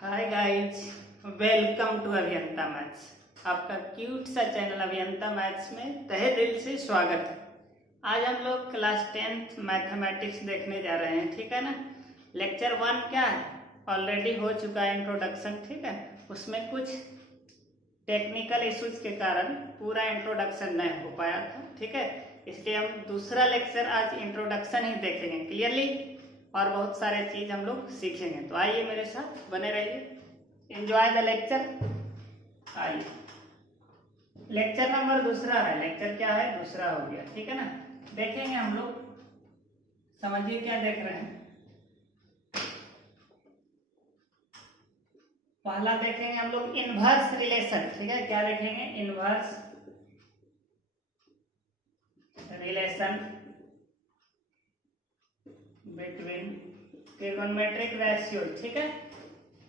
Hi guys, welcome to अभियंता maths. आपका cute सा चैनल अभियंता मैथ्स में तहे दिल से स्वागत है। आज हम लोग क्लास 10th मैथमेटिक्स देखने जा रहे हैं, ठीक है ना। लेक्चर 1 क्या है, ऑलरेडी हो चुका है इंट्रोडक्शन, ठीक है। उसमें कुछ टेक्निकल इश्यूज के कारण पूरा इंट्रोडक्शन नहीं हो पाया था, ठीक है। इसलिए हम दूसरा लेक्चर आज इंट्रोडक्शन ही देखेंगे क्लियरली, और बहुत सारे चीज हम लोग सीखेंगे। तो आइए मेरे साथ बने रहिए, एंजॉय द लेक्चर। आइए, लेक्चर नंबर दूसरा है। लेक्चर क्या है, दूसरा हो गया, ठीक है ना। देखेंगे हम लोग, समझिए क्या देख रहे हैं। पहला देखेंगे हम लोग इनवर्स रिलेशन, ठीक है। क्या देखेंगे, inverse relation between trigonometric ratio, ठीक है।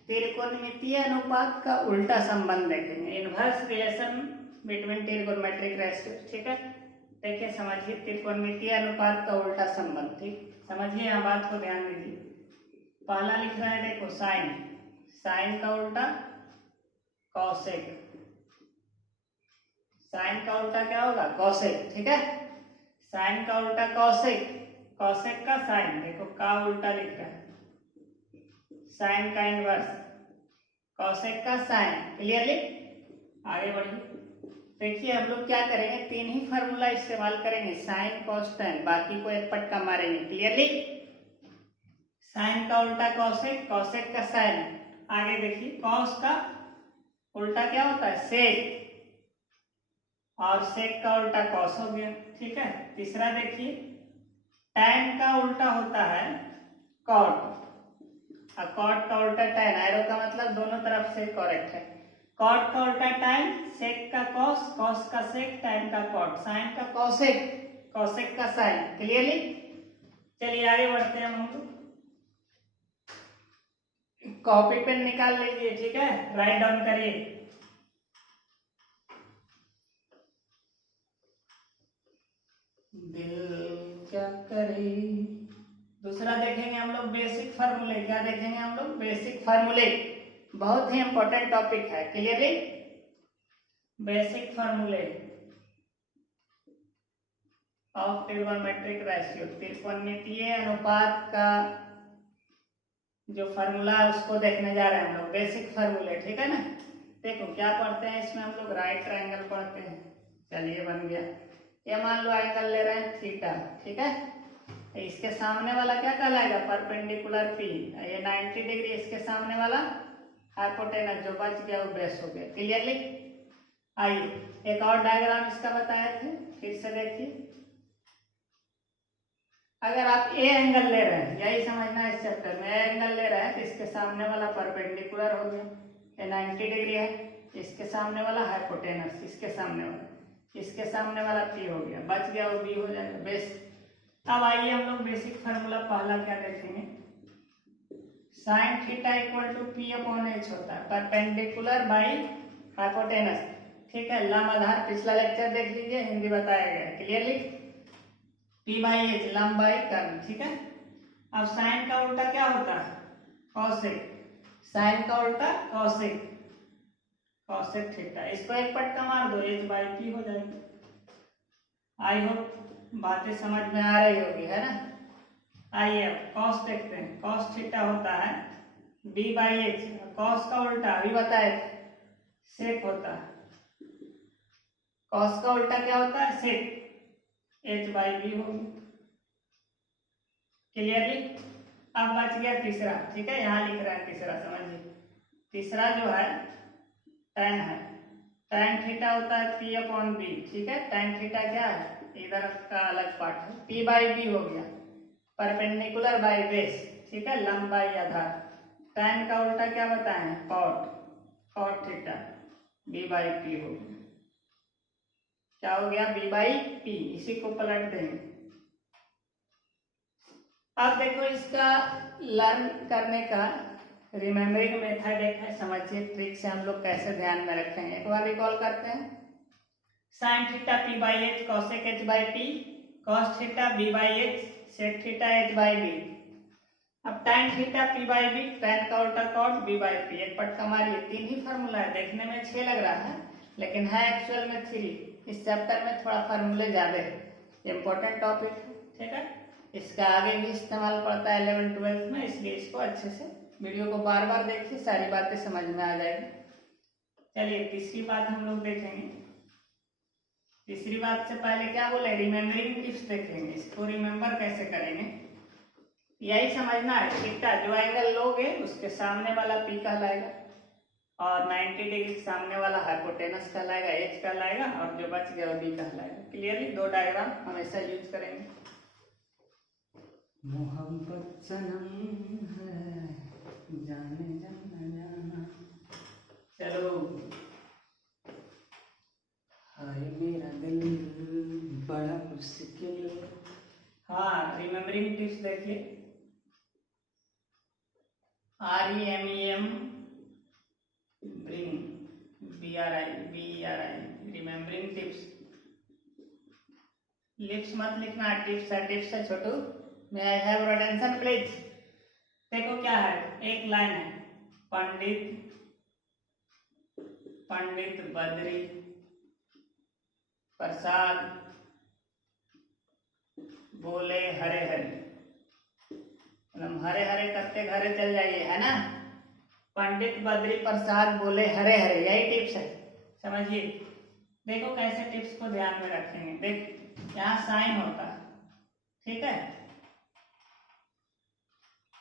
त्रिकोणमितीय अनुपात का उल्टा संबंध देखेंगे, inverse relation between trigonometric ratio, ठीक है। देखिए समझिए, त्रिकोणमितीय अनुपात का उल्टा संबंध, ठीक। समझिए यहाँ बात को ध्यान दीजिए। पहला लिख रहा है, देखो साइन, साइन का उल्टा कॉसेक, साइन का उल्टा क्या होगा, कॉसेक, ठीक है। साइन का उल्टा कॉसेक, कॉसेक का साइन, देखो का उल्टा लिख रहा है, साइन का इनवर्स, कॉसेक का साइन, क्लियरली। आगे बढ़िए, देखिए हम लोग क्या करेंगे, तीन ही फार्मूला इस्तेमाल करेंगे, साइन कॉस टेन, बाकी को एक पटका मारेंगे, क्लियरली। साइन का उल्टा कॉसेक, कॉसेक का साइन। आगे देखिए, कॉस का उल्टा क्या होता है, सेक, और सेक का उल्टा कॉस हो गया, ठीक है। तीसरा देखिए, टैन का उल्टा होता है कॉट, और कॉट का उल्टा टैन, एरो का मतलब दोनों तरफ से करेक्ट है। कॉट का उल्टा टैन, सेक का कॉस, कॉस का सेक, टैन का कॉट, साइन का कॉसेक, कॉसेक का साइन, क्लियरली। चलिए आगे बढ़ते हैं हम लोग। कॉपी पेन निकाल लीजिए, ठीक है, राइट डाउन करिए। दिल क्या करे। दूसरा देखेंगे हम लोग बेसिक फार्मूले, क्या देखेंगे हम लोग, बेसिक फार्मूले, बहुत ही इंपॉर्टेंट टॉपिक है, क्लियरली। बेसिक फार्मूले ऑफ ट्रिगोनोमेट्रिक रेशियो, त्रिकोणमितीय अनुपात का जो फार्मूला है उसको देखने जा रहे हैं हम लोग, बेसिक फार्मूले, ठीक है ना। देखो क्या पढ़ते हैं इसमें हम लोग, राइट ट्रायंगल पढ़ते हैं। चलिए बन गया, ये मान लो एंगल ले रहे हैं थीटा, ठीक है। इसके सामने वाला क्या कहलाएगा, परपेंडिकुलर पी, ये 90 डिग्री, इसके सामने वाला हाइपोटेनस, जो बच गया वो बेस हो गया, क्लियरली। आइए एक और डायग्राम इसका बताए थे, फिर से देखिए। अगर आप ए एंगल ले रहे हैं, यही समझना है इस चैप्टर में, ए एंगल ले रहे हैं तो इसके सामने वाला परपेंडिकुलर हो गया, ये 90 डिग्री है, इसके सामने वाला हाइपोटेनस, इसके सामने वाला, इसके सामने वाला पी हो गया, बच गया वो बी हो जाएगा, बेस। अब आइए हम लोग बेसिक फार्मूला पहला क्या देखेंगे, sine theta equal to P upon H होता है, परपेंडिकुलर बाई हाइपोटेनस, ठीक है। लंब आधार पिछला लेक्चर देख लीजिए, हिंदी बताया गया है, क्लियरली। पी बाई एच, लंब बाई कर्व, ठीक है। अब साइन का उल्टा क्या होता है, कॉसेक, साइन का उल्टा कॉसेक, कॉसेक थीटा, इसको एक पटका मार दो, एच बाई पी हो जाएगी। आई होप बातें समझ में आ रही होगी, है ना। आइए अब कॉस देखते हैं, कॉस थीटा होता है बी बाई एच, कॉस का उल्टा अभी बताए सेक होता है, कॉस का उल्टा क्या होता है, सेक, एच बाई बी होगी, क्लियरली। अब बच गया तीसरा, ठीक है, यहाँ लिख रहा है तीसरा, समझिए। तीसरा जो है टैन है, टैन थीटा होता है पी अपॉन बी, ठीक है। टैन थीटा क्या है, इधर का अलग पार्ट है, पी बाई बी हो गया, परपेंडिकुलर बाई बेस, ठीक है, लंब बाई आधार। टैन का उल्टा क्या बताए हैं, cot, cot theta, B by P हो गया, क्या हो गया, बी बाई पी, इसी को पलट देंगे। अब देखो इसका लर्न करने का रिमेम्बरिंग मेथड एक है, समझिए ट्रिक से हम लोग कैसे ध्यान में रखेंगे, एक बार रिकॉल करते हैं। Sine theta P by H, cosec H by P, cos theta B by H, sec theta H by B. अब अब tan theta p by B, tan का उल्टा cot b बाई p, एक पटका मारिए। तीन ही फार्मूला है, देखने में 6 लग रहा है लेकिन है एक्चुअल में 3। इस चैप्टर में थोड़ा फार्मूले ज्यादा है, इंपॉर्टेंट टॉपिक है, ठीक है। इसका आगे भी इस्तेमाल पड़ता है 11th-12th में, इसलिए इसको अच्छे से वीडियो को बार बार देखिए, सारी बातें समझ में आ जाएगी। चलिए तीसरी बात हम लोग देखेंगे। तीसरी बात से पहले क्या बोले, रिमेम्बरिंग टिप्स देखेंगे। इसको रिमेम्बर कैसे करेंगे, यही समझना है। थीटा जो एंगल लोगे उसके सामने वाला पी कहलाएगा, और 90 डिग्री सामने वाला हाइपोटेनस कहलाएगा, एच कहलाएगा, और जो बच गया वो बी कहलाएगा। क्लियरली दो डायग्राम हमेशा यूज करेंगे। मोहब्बत सनम है जाने जाना जाना, चलो। हाय मेरा दिल बड़ा मुश्किल। हाँ, रिमेम्बरिंग टिप्स देखिए। REMEM bring, BRI remembering tips. Lips मत लिखना, टिप्स है छोटू। May I have your attention please. देखो क्या है, एक लाइन है, पंडित बद्री प्रसाद बोले हरे हरे, मतलब हरे हरे करते घरे चल जाइए, है ना। पंडित बद्री प्रसाद बोले हरे हरे, यही टिप्स है, समझिए। देखो कैसे टिप्स को ध्यान में रखेंगे। देख यहाँ साइन होता है, ठीक है,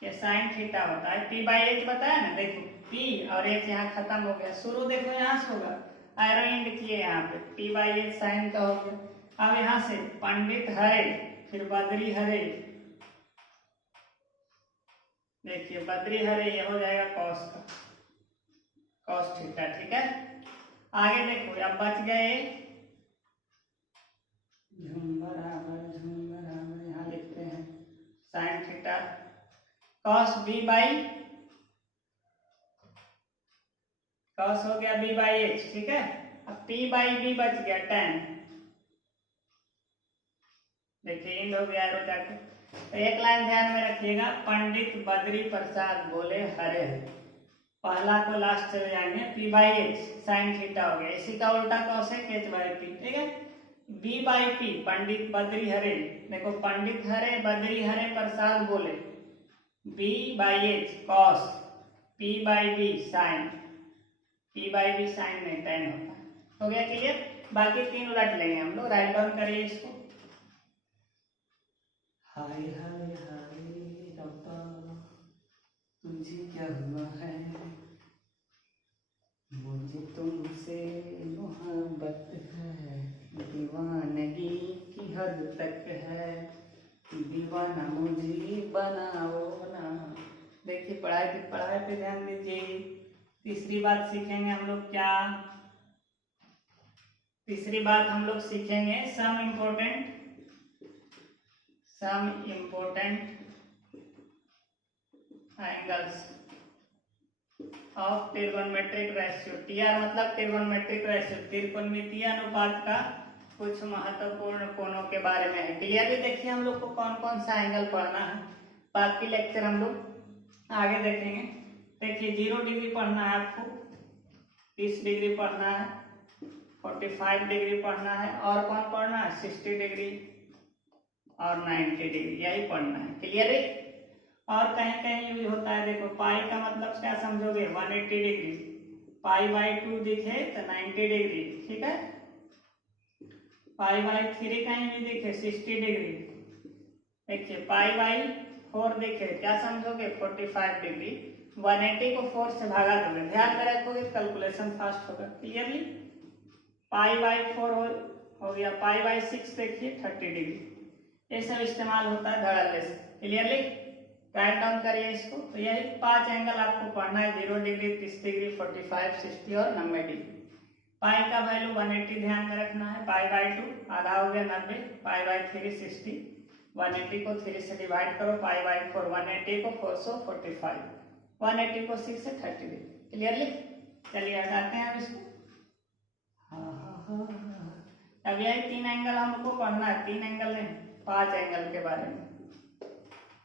ये साइन थीटा होता है। p बाई एच बताया ना, देखो p और h यहाँ खत्म हो गया, शुरू देखो यहाँ से होगा, एरो एंड किए यहाँ पे, p बाई एच साइन का हो गया। अब यहाँ से पंडित हरे, फिर बद्री हरे, देखिए बद्री हरे, ये हो जाएगा कॉस का, कॉस थीटा, ठीक है। आगे देखो अब बच गए झुम बराबर, यहाँ लिखते हैं sine theta cos B by, cos हो गया बी बाई एच, ठीक है। अब पी बाई बी बच गया tan, देखिए इंड हो गया एरो जाके। तो एक लाइन ध्यान में रखिएगा, पंडित बद्री प्रसाद बोले हरे हरे, पहला को लास्ट चले जाएंगे, P by h sine theta हो गया, इसी का उल्टा कॉस है एच बाई पी, ठीक है। B by P Pandit Badri Hare, देखो पंडित हरे बद्री हरे प्रसाद बोले, B by H cos, P by B sine, P by B sine नहीं tan होता है। हो गया क्लियर। बाकी तीन उलट लेंगे हम लोग, राइट डाउन करिए इसको। हाय हाय हाय रब्बा तुझे क्या हुआ है, मुझे तुमसे मोहब्बत है, दीवानगी की हद तक है, दीवाना मुझे बनाओ ना। देखिए पढ़ाई पे ध्यान दीजिए। तीसरी बात सीखेंगे हम लोग क्या, तीसरी बात हम लोग सीखेंगे some important angles of trigonometric ratio. TR मतलब ट्रिगोनोमेट्रिक रेशियो, त्रिकोणमितीय अनुपात का कुछ महत्वपूर्ण कोणों के बारे में है। क्लियरली देखिए हम लोग को कौन कौन सा एंगल पढ़ना है, बाकी लेक्चर हम लोग आगे देखेंगे। देखिए 0 डिग्री पढ़ना है आपको, 30 डिग्री पढ़ना है, 45 डिग्री पढ़ना है, और कौन पढ़ना है 60 डिग्री और 90 डिग्री, यही पढ़ना है। क्लियर है। और कहीं कहीं यूज होता है, देखो पाई का मतलब क्या समझोगे 180 डिग्री, पाई बाई 2 दिखे तो 90 डिग्री, ठीक है। पाई बाई 3 कहीं भी दिखे 60 डिग्री, देखिए पाई बाई 4 दिखे क्या समझोगे 45 डिग्री। 180 को 4 से भागा दोगे, ध्यान में रखोगे, कैलकुलेशन फास्ट होगा। क्लियरली पाई बाई 4 हो गया, पाई बाई 6 देखिए 30 डिग्री, ये सब इस्तेमाल होता है धड़ल्ले से। क्लियरली राइट डाउन करिए इसको। तो यही 5 एंगल आपको पढ़ना है, 0 डिग्री, 30 डिग्री, 45, 60 और 90 डिग्री। पाई का वैल्यू 180 ध्यान में रखना है, पाई बाई 2 आधा हो गया 90, पाई बाई 3 60, 180 को 3 से डिवाइड करो, पाई बाई 4 180 को 4 सो 45, 180 को 6 से 30 डिग्री। क्लियरली चलिए हटाते हैं अब इसको। अब यही 3 एंगल हमको पढ़ना है, 3 एंगल नहीं 5 एंगल के बारे में।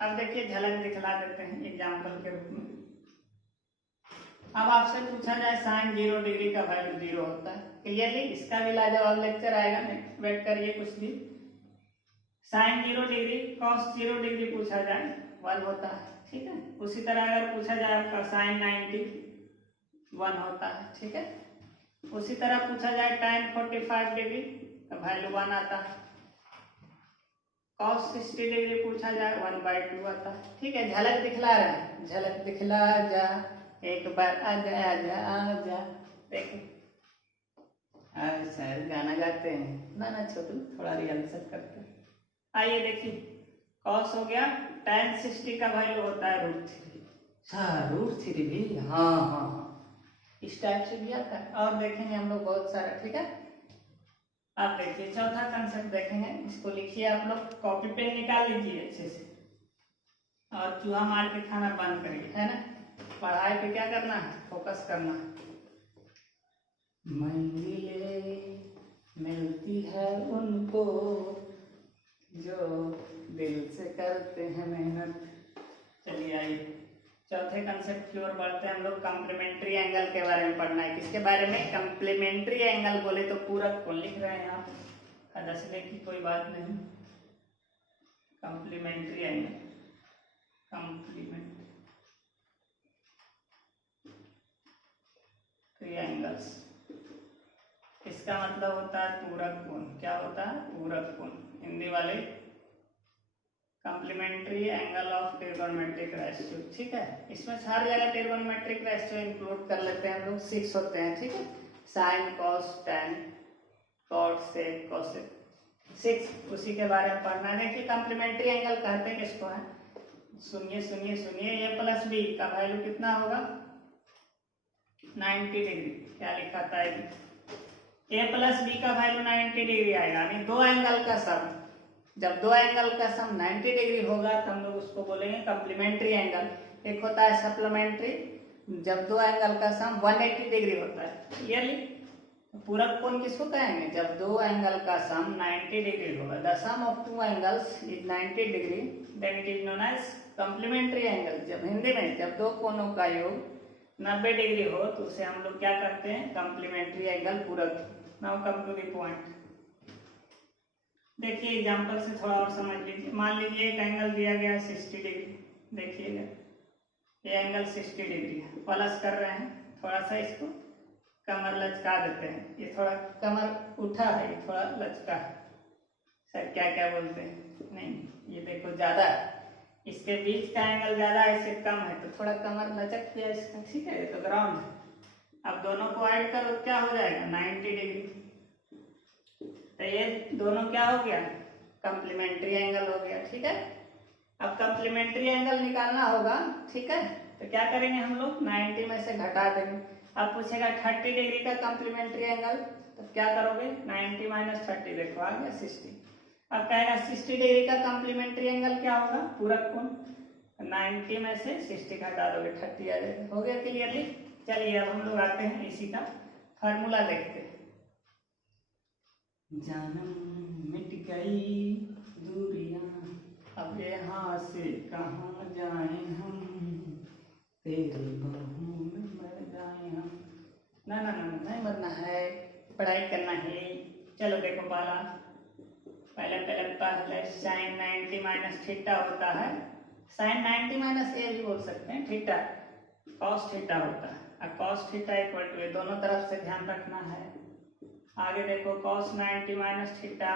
अब देखिए झलक दिखला देते हैं एग्जाम्पल के रूप में। अब आपसे पूछा जाए साइन 0 डिग्री का वैल्यू 0 होता है, क्लियरली इसका भी लाजवाब लेक्चर आएगा, वेट करिए कुछ भी। साइन 0 डिग्री कॉस 0 डिग्री पूछा जाए 1 होता है, ठीक है। उसी तरह अगर पूछा जाए आपका साइन 90 1 होता है, ठीक है। उसी तरह पूछा जाए tan 45 डिग्री का वैल्यू 1 आता है। cos 60 डिग्री पूछा जाए 1/2 आता है, ठीक है। झलक दिखला रहा है, झलक दिखला जा, एक बार आजा आजा आजा। देखो सर गाना गाते हैं ना छोटू, थोड़ा रिहर्सल करते हैं। आइए देखिए cos हो गया, tan 60 का वैल्यू होता है √3। √3 भी, हाँ हाँ हाँ इस टाइप से भी आता है। और देखेंगे हम लोग बहुत सारा, ठीक है। आप देखिए चौथा कंसेप्ट देखेंगे, इसको लिखिए आप लोग, कॉपी पेन निकाल लीजिए अच्छे से और चूहा मार के खाना बंद करिए, है ना। पढ़ाई पे क्या करना है, फोकस करना है। मंजिलें मिलती है उनको जो दिल से करते हैं मेहनत। चलिए आइए चौथे कंसेप्ट की ओर बढ़ते हैं हम लोग। कॉम्प्लीमेंट्री एंगल के बारे में पढ़ना है। किसके बारे में, कॉम्प्लीमेंट्री एंगल। बोले तो पूरक कोण लिख रहे हैं आप, हंसने की कोई बात नहीं। कॉम्प्लीमेंट्री एंगल, कॉम्प्लीमेंट्री एंगल्स, इसका मतलब होता है पूरक कोण। क्या होता है, पूरक कोण। हिंदी वाले complementary angle of trigonometric ratio, ठीक है। इसमें हर जगह ट्रिगोनोमेट्रिक रेशियो इंक्लूड कर लेते हैं हम लोग, 6 होते हैं, ठीक है। Sine cos tan cot sec cosec 6, उसी के बारे में पढ़ना है। देखिए कॉम्प्लीमेंट्री एंगल कहते हैं किसको है, सुनिए सुनिए सुनिए, ए प्लस बी का वैल्यू कितना होगा 90 डिग्री। क्या लिखा था, ए प्लस बी का वैल्यू 90 डिग्री आएगा, यानी दो एंगल का सम। जब दो एंगल का सम 90 डिग्री होगा तो हम लोग उसको बोलेंगे कॉम्प्लीमेंट्री एंगल। एक होता है सप्लीमेंट्री, जब दो एंगल का सम 180 डिग्री होता है, क्लियरली। पूरक कोण किसको कहेंगे, जब दो एंगल का सम 90 डिग्री होगा। The sum of two angles is 90 degree, then it is known as complementary angle. जब हिंदी में जब दो कोणों का योग 90 डिग्री हो तो उसे हम लोग क्या करते हैं, कॉम्प्लीमेंट्री एंगल, पूरक। Now come to the point. देखिए एग्जांपल से थोड़ा और समझ लीजिए। मान लीजिए एक एंगल दिया गया 60 डिग्री, देखिएगा ये एंगल 60 डिग्री है। प्लस कर रहे हैं, थोड़ा सा इसको कमर लचका देते हैं। ये थोड़ा कमर उठा है, ये थोड़ा लचका है, सर क्या क्या बोलते हैं, नहीं ये देखो ज्यादा है, इसके बीच का एंगल ज्यादा है, इससे कम है, तो थोड़ा कमर लचक गया इसका, ठीक है। ये तो ग्राउंड है। अब दोनों को ऐड करो क्या हो जाएगा 90 डिग्री। तो ये दोनों क्या हो गया, कॉम्प्लीमेंट्री एंगल हो गया, ठीक है। अब कॉम्प्लीमेंट्री एंगल निकालना होगा, ठीक है। तो क्या करेंगे हम लोग, 90 में से घटा देंगे। अब पूछेगा 30 डिग्री का कॉम्प्लीमेंट्री एंगल, तो क्या करोगे 90 माइनस 30, देखो आ गया 60। अब कहेगा 60 डिग्री का कॉम्प्लीमेंट्री एंगल क्या होगा, पूरक कोण। 90 में से 60 घटा दोगे 30 आ जाएगा, हो गया क्लियरली। चलिए अब हम लोग आते हैं इसी का फार्मूला देखते हैं। जानम मिट गई दूरियां, अब यहाँ से कहाँ जाएं हम, तेरे बाहों में मर जाएं हम। ना ना ना नहीं मरना है, पढ़ाई करना है। चलो देखो पहले साइन 90 माइनस थीटा होता है। साइन 90 माइनस ए भी बोल सकते हैं, थीटा कॉस थीटा होता है। अब कॉस थीटा इक्वल टू, दोनों तरफ से ध्यान रखना है। आगे देखो cos 90 minus theta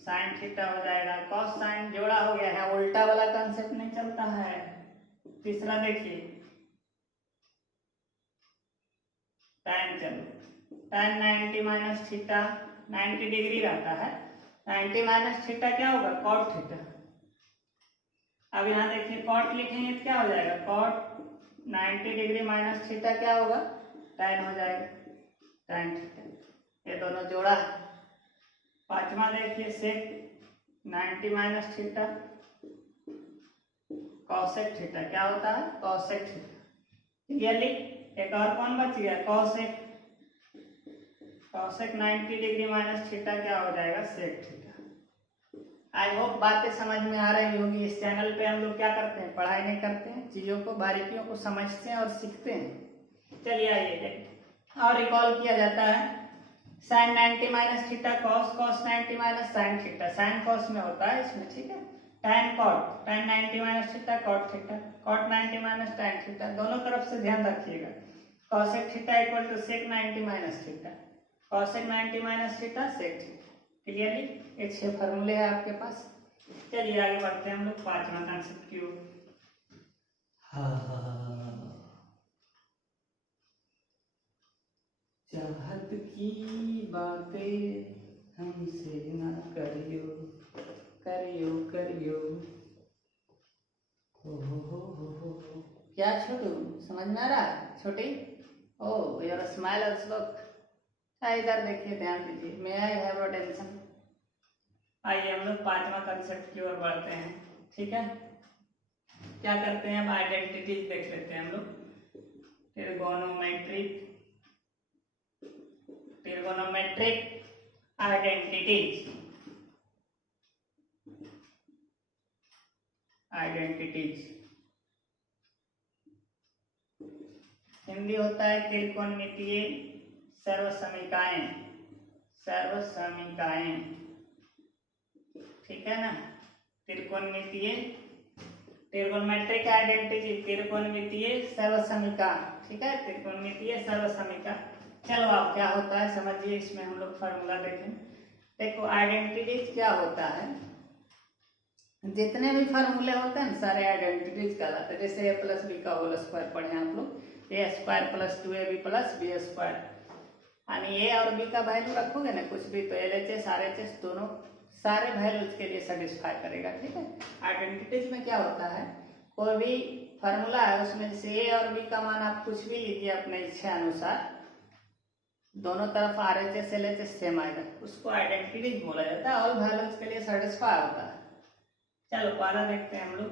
sine theta हो जाएगा। cos साइन जोड़ा हो गया है, उल्टा वाला कंसेप्ट नहीं चलता है। तीसरा देखिए tan, चलो tan 90 माइनस थीटा 90 डिग्री रहता है, 90 माइनस थीटा क्या होगा cot थीटा। अब यहाँ देखिए cot लिखेंगे तो क्या हो जाएगा, cot 90 डिग्री माइनस थीटा क्या होगा tan हो जाएगा, tan थीटा। ये दोनों जोड़ा है। पांचवा देखिए सेक 90 माइनस थीटा कॉसेक थीटा क्या होता है, कॉसेक थीटा, क्लियरली। एक और कौन बच गया, cosec. Cosec 90 degree minus theta क्या हो जाएगा, सेक थीटा। आई होप बातें समझ में आ रही होगी। इस चैनल पे हम लोग क्या करते हैं, पढ़ाई नहीं करते हैं, चीज़ों को बारीकियों को समझते हैं और सीखते हैं। चलिए आइए और रिकॉल किया जाता है। Sine 90 minus theta cos, cos 90 minus sine theta, sine cos में होता है इसमें, ठीक है। Tan cot, tan 90 minus theta cot theta, cot 90 minus tan theta, दोनों तरफ से ध्यान रखिएगा। Cosec theta equal to sec 90 minus theta, cosec 90 minus theta sec theta. Clearly ये 6 फार्मूले हैं आपके पास। चलिए आगे बढ़ते हैं हम लोग 5वां कॉन्सेप्ट की ओर। चाहत की बातें हमसे ना करियो, करियो करियो। हो क्या छोटू, समझ में आ रहा है छोटी? ओह योर स्माइल आल्सो। इधर देखिए, ध्यान दीजिए। मे आई हैव अटेंशन। आइए हम लोग 5वां कंसेप्ट की ओर बढ़ते हैं, ठीक है। क्या करते हैं, अब आइडेंटिटीज देख लेते हैं हम लोग। ट्रिगोनोमेट्रिक आइडेंटिटीज, हिंदी होता है त्रिकोणमितीय सर्वसमीकाएं, ठीक है ना। त्रिकोणमितीय, ट्रिगोनोमेट्रिक आइडेंटिटी, त्रिकोणमितीय सर्वसमीका, ठीक है, त्रिकोणमितीय सर्वसमीका। चलो अब क्या होता है समझिए, इसमें हम लोग फार्मूला देखें। देखो आइडेंटिटीज क्या होता है, जितने भी फार्मूले होते हैं सारे आइडेंटिटीज कहलाते हैं। जैसे a प्लस बी का होल स्क्वायर पढ़े आप लोग, a square plus 2ab plus b square, यानी ए और बी का वैल्यू रखोगे ना कुछ भी, तो LHS RHS दोनों सारे वैल्यूज के लिए सेटिस्फाई करेगा, ठीक है। आइडेंटिटीज में क्या होता है, कोई भी फार्मूला है उसमें जैसे ए और बी का मान आप कुछ भी लीजिए अपने इच्छा अनुसार, दोनों तरफ RHS LHS सेम आएगा, उसको आइडेंटिटीज बोला जाता है, ऑल वैल्यूज के लिए सेटिस्फाई होता है। चलो पहला देखते हैं हम लोग।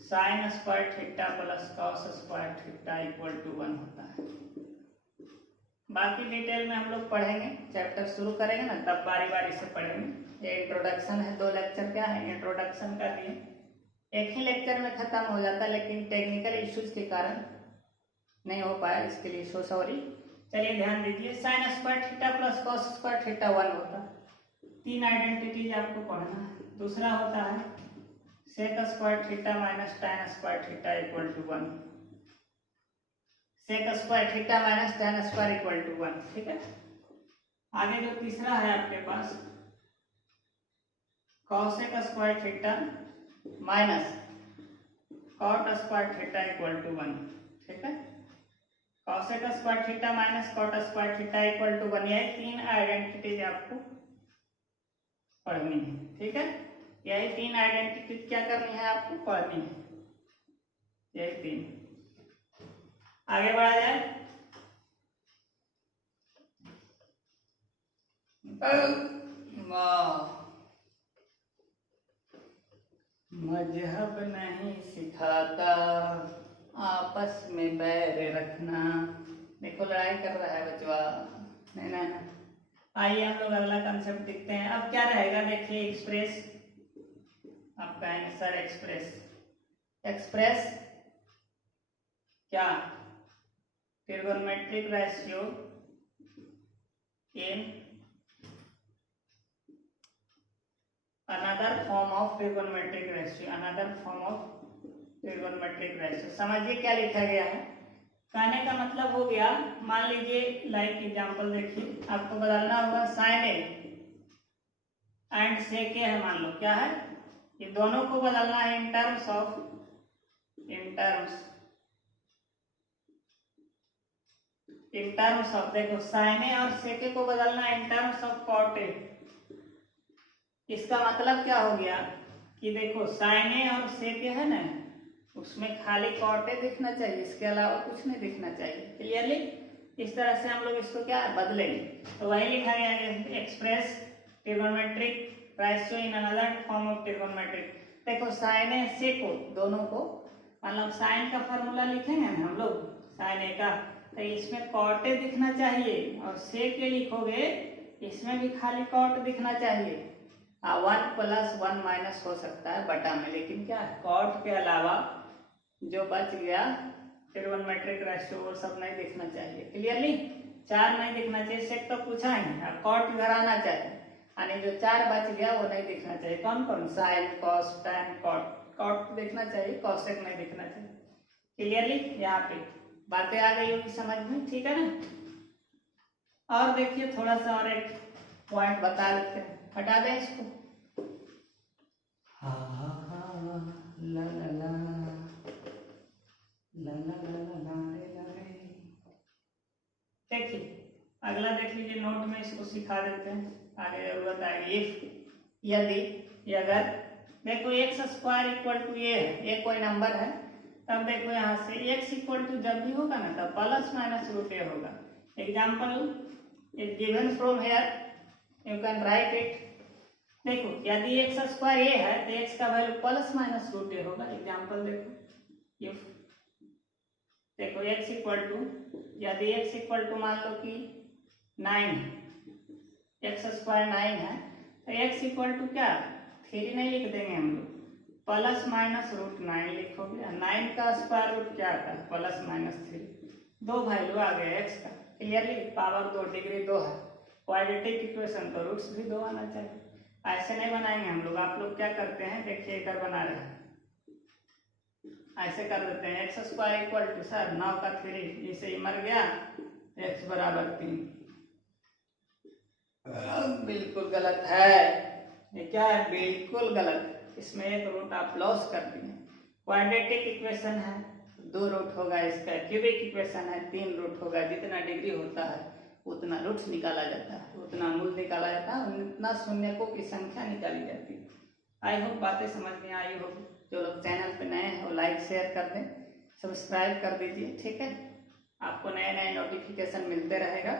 Sine square theta plus cos square theta equal to 1 होता है। बाकी डिटेल में हम लोग पढ़ेंगे, चैप्टर शुरू करेंगे ना तब बारी बारी से पढ़ेंगे। ये इंट्रोडक्शन है, 2 लेक्चर क्या है इंट्रोडक्शन का दिए, एक ही लेक्चर में खत्म हो जाता है, लेकिन टेक्निकल इश्यूज के कारण नहीं हो पाया, इसके लिए सो सॉरी। चलिए ध्यान दीजिए, sign square theta plus cos square theta 1 होता है। 3 आइडेंटिटीज आपको पढ़ना है। दूसरा होता है sec square theta minus tan square theta equal to 1, sec square theta minus tan square equal to 1, ठीक है। आगे जो तीसरा है आपके पास cosec square theta minus cot square theta equal to 1, ठीक है। Cosec square theta minus cot square theta equal to 1, यही 3 आइडेंटिटीज आपको पढ़नी है, ठीक है। यही 3 आइडेंटिटीज क्या करनी है आपको, पढ़नी है, यही 3। आगे बढ़ा जाए। मजहब नहीं सिखाता आपस में बैर रखना। देखो लड़ाई कर रहा है बचवा, नहीं ना। आइए हम लोग अगला कंसेप्ट देखते हैं। अब क्या रहेगा देखिए, एक्सप्रेस, आप कहेंगे सर एक्सप्रेस क्या, trigonometric ratio in another form of trigonometric ratio, another form of trigonometric ratio. समझिए क्या लिखा गया है, कहने का मतलब हो गया, मान लीजिए लाइक एग्जांपल देखिए, आपको बदलना होगा साइन ए एंड सेक ए है, मान लो क्या है, ये दोनों को बदलना है इन टर्म्स ऑफ देखो साइन ए और सेक ए को बदलना है in terms of cot A. इसका मतलब क्या हो गया कि देखो साइन ए और सेक ए है ना, उसमें खाली कॉट ए दिखना चाहिए, इसके अलावा कुछ नहीं दिखना चाहिए। क्लियरली इस तरह से हम लोग इसको क्या बदलेंगे, तो वही लिखा गया है express trigonometric ratio in another form of trigonometric. देखो साइन ए सेक को दोनों को, मतलब साइन का फार्मूला लिखेंगे ना हम लोग साइन ए का, तो इसमें कॉट ए दिखना चाहिए, और सेक ए लिखोगे इसमें भी खाली कॉट दिखना चाहिए। 1 + 1 माइनस हो सकता है बटा में, लेकिन क्या है कॉट के अलावा जो बच गया ट्रिग्नोमेट्रिक रेशियो वो सब नहीं दिखना चाहिए। क्लियरली 4 नहीं दिखना चाहिए, सेक तो पूछा ही, कॉट इधर आना चाहिए, यानी जो 4 बच गया वो नहीं दिखना चाहिए। कौन कौन? Sine, cos, tan, cot. Cot दिखना चाहिए, कॉसेक नहीं दिखना चाहिए। क्लियरली यहाँ पे बातें आ गई होगी समझ में, ठीक है ना। और देखिए थोड़ा सा और एक पॉइंट बता देते हैं, हटा दें इसको। हा हा हा ला ला ला ला ला ला ला रे। देखिए अगला देख लीजिए, नोट में इसको सिखा देते हैं, आगे जरूरत आएगी। इफ यदि अगर देखो x² = ये है, ये कोई नंबर है, तब देखो यहाँ से x = जब भी होगा ना तब ±√a होगा। Example is given from here, you can write it. देखो यदि x² ये है तो x का वैल्यू ±√a होगा। एग्जाम्पल देखो, इफ देखो यदि x मान लो कि 9 है, x² 9 है तो x क्या 3 नहीं लिख देंगे हम लोग, ±√9 लिखोगे। 9 का स्क्वायर रूट क्या आता है? +-3। दो वैल्यू आ गया x का। क्लियरली पावर 2 डिग्री 2 है, क्वाड्रेटिक इक्वेशन तो रूट्स भी 2 आना चाहिए। ऐसे नहीं बनाएंगे हम लोग, आप लोग क्या करते हैं देखिए इधर बना रहे हैं, ऐसे कर देते हैं x² = सर 9 का 3, जिसे मर गया x = 3। बिल्कुल गलत है, ये क्या है? बिल्कुल गलत। इसमें एक रूट आप लॉस कर दिए। क्वाड्रेटिक इक्वेशन है 2 रूट होगा इसका, क्यूबिक इक्वेशन है 3 रूट होगा। जितना डिग्री होता है उतना रूट्स निकाला जाता है, उतना मूल निकाला जाता है, उतना शून्यकों की संख्या निकाली जाती है। आई होप बातें समझ में आई होगी। जो लोग चैनल पे नए हैं वो लाइक शेयर कर दें, सब्सक्राइब कर दीजिए, ठीक है। आपको नए नए नोटिफिकेशन मिलते रहेगा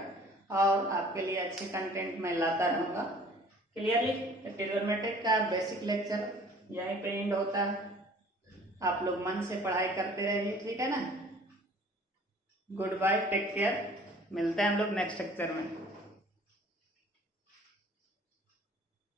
और आपके लिए अच्छे कंटेंट मैं लाता रहूँगा। क्लियरली ट्रिग्नोमेट्रिक का बेसिक लेक्चर यहीं पे एंड होता है। आप लोग मन से पढ़ाई करते रहिए, ठीक है ना। गुड बाय, टेक केयर, मिलते हैं हम लोग नेक्स्ट लेक्चर में।